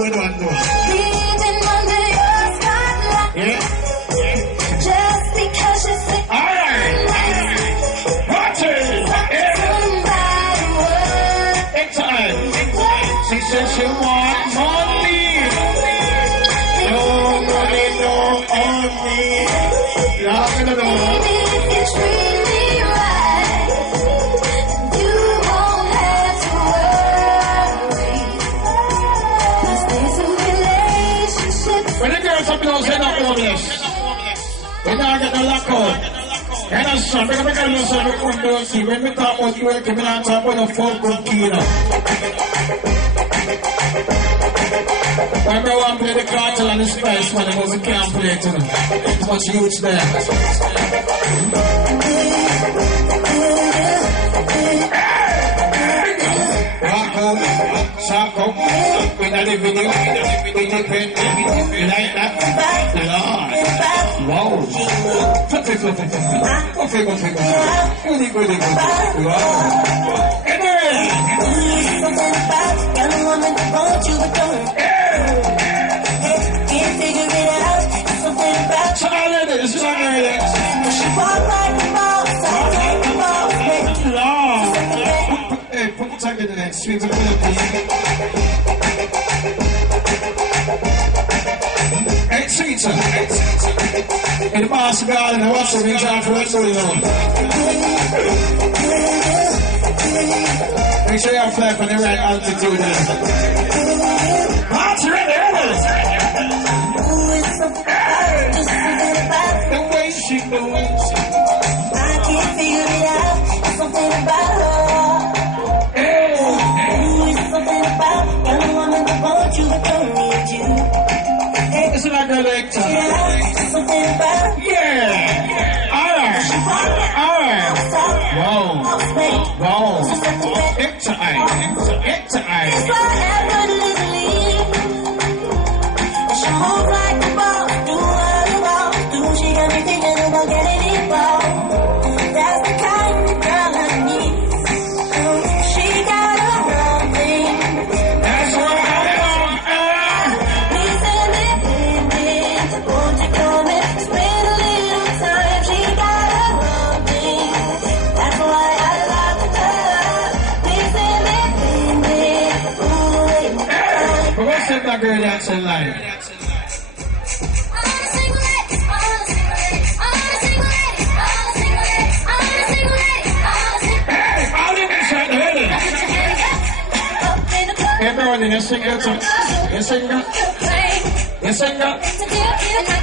good one though. Leaving under your spotlight. Yeah. Just because you say Alright. Party. Yeah. somebody was. Big time. She said she want money. No money, no only. Y'all gonna know. Baby, if you treat me right, you won't have to worry. 'Cause there's a relationship. When the girls up in those head up homeless, we now get the lock out. And that's some, because we can lose every one don't see. When we talk about working, we don't talk about the full good key now. When we want to play the cartel and the spice, man, we can't play it, you know. Too much huge there. Rock out, shock out, in the video, independent, like that, Lord, wow, fluffy, good, wow, anyway, Something about young woman that wants you but don't. Can't figure it out. Something about so now ladies, so ladies, she walk like a boss. I take the boss. Lord, hey, put the tag in there, sweet and good, hey, sweet, in the master garden, what's the reason for us, you know? Make sure you fly on the right altitude. What's ready? The way she moves. I can't figure it out. There's something about her. There's something about young woman that wants you but don't need you. It's like a lecture. There's something about Yeah. Alright. Wow. Wow. It's time. She moves like the ball, do what I want, do. She got me thinking about getting involved. That's the kind of girl I need. She got a wrong thing. That's what I want. Please tell me, baby, won't you come and spend a little time? She got a wrong thing. That's why I love her. Please tell me, baby, But what's that girl dancing like? Everyone in your single too. Your single? Your single?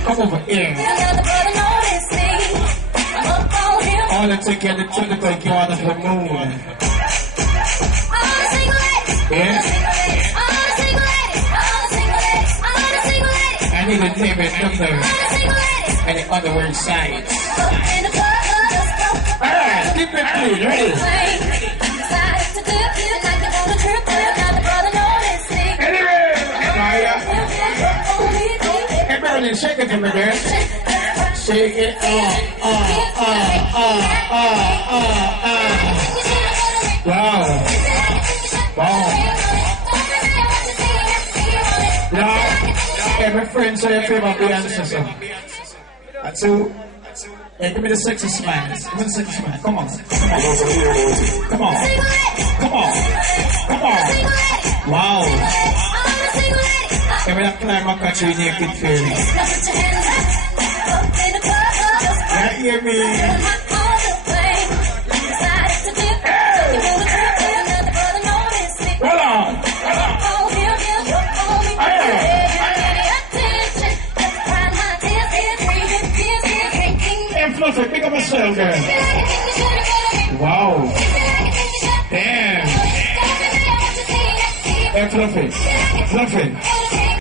Come over here. I want to take you on the trip to take you out of the mood. Yeah? I need a favorite number and the other word side. Alright, keep it clean, ready? Everybody shake it for me, girl. Shake it, Wow. Now, every friend say your favorite Beyonce song. That's who. Hey, give me the sexy smile. Give me the sexy smile. Come on. Come on. Come on. Come on. Wow. Every time I climb a country, you can feel it. You hear me? Hold on. Hey, Fluffy, pick up myself, girl. Wow. Damn. Hey, Fluffy. Fluffy.